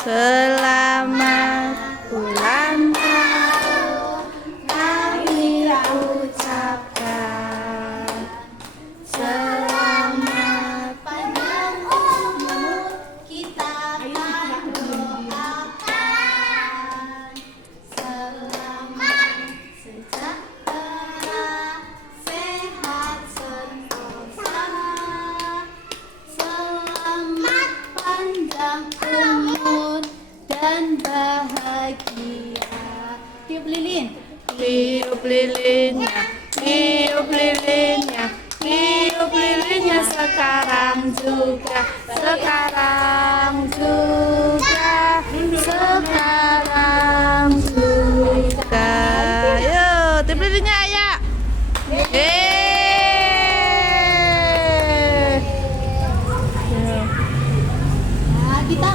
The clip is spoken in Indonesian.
Selamat ulang tahun kami ucapkan. Selamat Panjang umur kita akan doakan. Selamat sejahtera, sehat sentosa. Selamat panjang umur dan bahagia. Tiup lilin. tiup lilinnya, tiup lilinnya, tiup lilinnya sekarang juga, sekarang juga, sekarang juga. Yuk, tiup lilinnya ya. Nah, kita